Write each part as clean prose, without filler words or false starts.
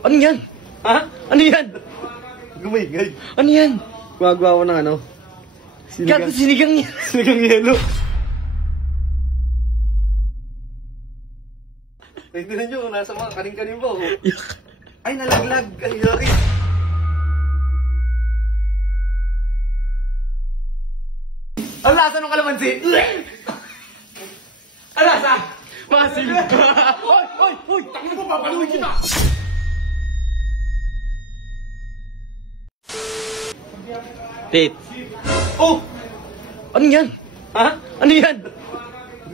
Ano yan? Ha? Ano yan? Gumigay. Ano yan? Gumagawa ko ng ano? Gato sinigang yan. Sinigang yelo. Tignan nyo kung nasa mga kaning-kanin ba. Ay, nalaglag. Ay, sorry. Ang lasa ng kalamansi. Ang lasa. Masil. Hoy! Tangin mo, papaluin kita. Tit. Oh! Ano yan? Ha? Ano yan?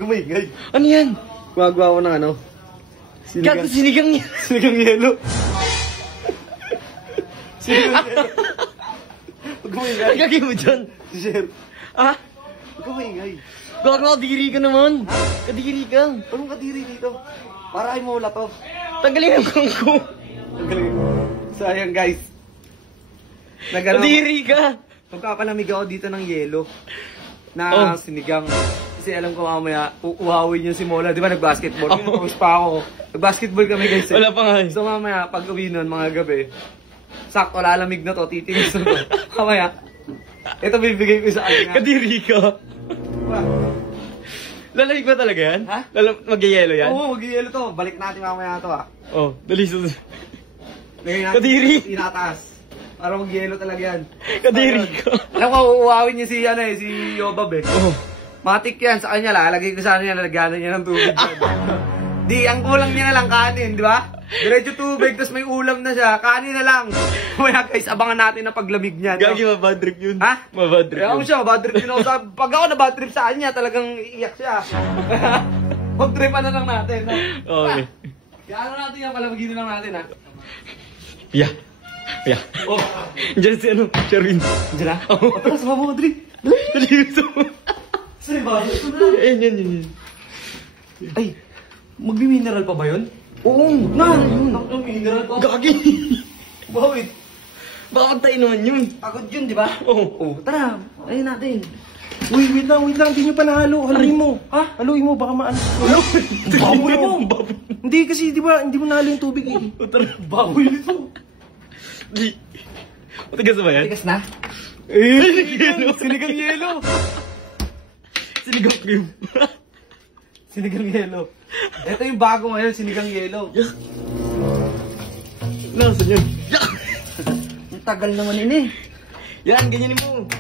Gumigay. Ano yan? Gumagawa ko ng ano? Gato sinigang yan. Sinigang yelo. Sinigang yelo. Gumigay. Ang gagawin mo dyan? Sir. Ha? Gumigay. Gago, kadiri ka naman. Kadiri ka. Anong kadiri dito? Para ay mawala to. Tanggalin ang kangko. Sayang guys. Kadiri ka. Pagkapalamig ako dito ng yelo. Na sinigang. Kasi alam ko mamaya, uuhawin yung si Mola. Di ba nag-basketball? Tapos pa ako. Nag-basketball kami guys. Wala pa nga. So mamaya, pag uwi nun, mga gabi, sakto lalamig na to, titinis na to. Mamaya, ito bibigay ko sa kanya. Kadiri ka. Lalamig ba talaga yan? Ha? Mag-yelo yan? Oo, mag-yelo to. Balik natin mamaya to Oh, dali sa... Lagay natin Kadiri. Tinataas. Para mag-yelo talaga yan. Kadiri ka. Alam ko, uuhawin niya si, si Yobab eh. Oh. Matik yan sa kanya, lalagay ko sa kanya, lalagyanan niya ng tubig. Di, ang kulang niya na lang kanin, di ba? Diretso tubig, tapos may ulam na siya. Kanin na lang. Kaya guys, abangan natin na paglamig niya. Gagi, mabad trip yun. Ha? Mabad trip Kaya ako yun. siya, bad trip din ako. Pag ako na bad trip sa kanya, talagang iiyak siya. Mag-tripan na lang natin. No? Okay. Kaya ano natin yan, palamagin na lang natin ha. Yeah. Yeah. Oh, Diyan si ano, Sherwin. dyan na? Oh, tara, sama mo, Audrey. Dali gusto mo. Sorry, bago ito na. Yan. Ay, magbi-mineral pa ba yun? Oo, Na, yun. Mineral pa. Gagi. Bakit? Baka magtayo naman yun. Pagod yun, di ba? Oo. Tara, ayun natin. Uy, wait lang, hindi nyo pa nahalo. Haluin mo. Ha? Haluin mo, baka maano. Baboy mo. Hindi kasi, di ba, hindi mo nahalo yung tubig eh. Baboy nito. Di. Matigas ba yan? Tigas na? Sinigang yelo. Sinigang cream. Sinigang yelo. Ito yung bago ngayon, sinigang yelo. Nasaan yun? Ang tagal naman yun eh. Yan, ganyanin mo.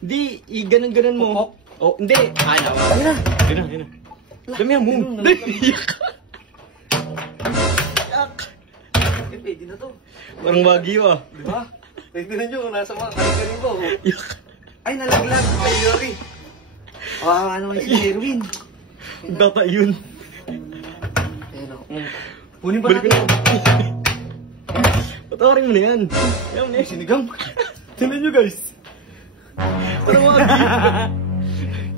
Hindi, i-ganan-ganan mo. Pupok? Oh, hindi. Ayaw. Ayun na. Ayun na. Damihan mo. Eh, pwede na to. Parang wagyu ah. Di ba? Tignan nyo kung nasa mga kanin-kanin ko. Yak. Ay, nalaglag. Ay, Yori. Kawawa naman si Erwin. Data yun. Pero, kunin ba Balik natin? ko na. Patawarin mo na yan. Yan mo na. Sinigang. Tignan nyo guys. Parang wagyu.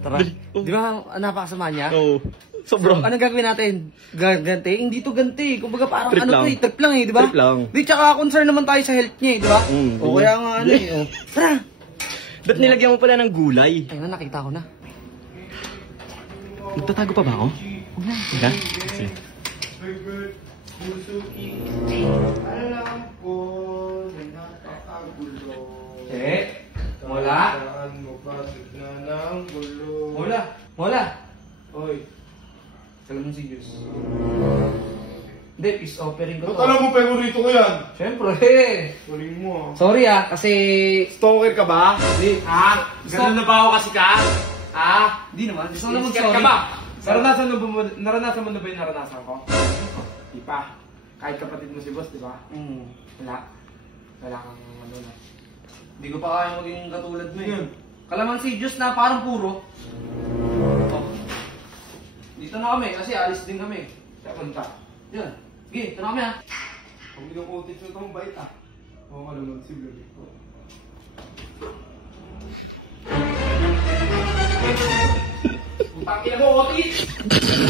Tara. Di ba, napakasama niya? Oo. Sobrang. Anong gagawin natin? Gante? Hindi to gante. Kumbaga parang Trip ano lang. to eh. Trip lang eh, di ba? Trip lang. Di, tsaka concern naman tayo sa health niya eh, di ba? O kaya nga ano eh. Oh. Tara. Ba't nilagyan mo pala ng gulay? Ayun na, nakita ko na. Nagtatago pa ba ako? Wala. Sige. Mola. Mola. Mola. Oy. Salamat si Diyos. Hindi, peace offering ko to. Alam mo, favorito ko yan. Siyempre. Huling mo ah. Sorry ah, kasi... Stalker ka ba? Hindi. Ganun na ba ako kasi ka? Hindi naman. Gusto ko naman Scared sorry. ka ba? Naranasan mo na ba yung naranasan ko? Di pa. Kahit kapatid mo si boss, di ba? Wala. Wala kang ano na. Hindi ko pa kaya maging katulad mo eh. Yun. Kalamansi juice na parang puro. Oh. Dito na kami kasi alis din kami. Siya punta. Yan. Sige, ito na kami ha. Kung hindi ko utits ito, ang bait ah. Oo nga naman si Blue ko. Putang ina mo, Otis!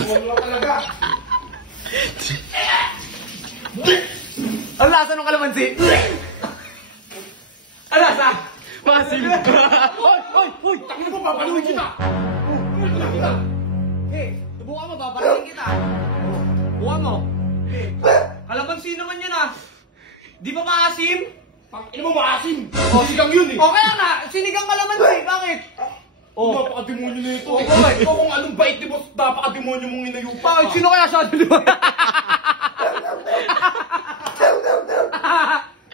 Huwag mo talaga. Ang lasa ng kalamansi! Ang lasa! Masil. Hoy! Tangin mo, papaluin kita! Subukan mo, babarahin kita! Subukan mo! hindi naman yan ah. Di ba maasim? Ina mo maasim. Sinigang yun eh. O kaya nga, sinigang kalamansi, bakit? Oh, napaka-demonyo na ito. Oh, Ikaw kung anong bait ni boss, napaka-demonyo mong inayupa. Bakit? Sino kaya siya?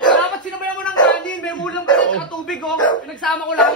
Dapat sinabayan mo ng kanin, may ulam pa rin sa tubig oh. Pinagsama ko lang.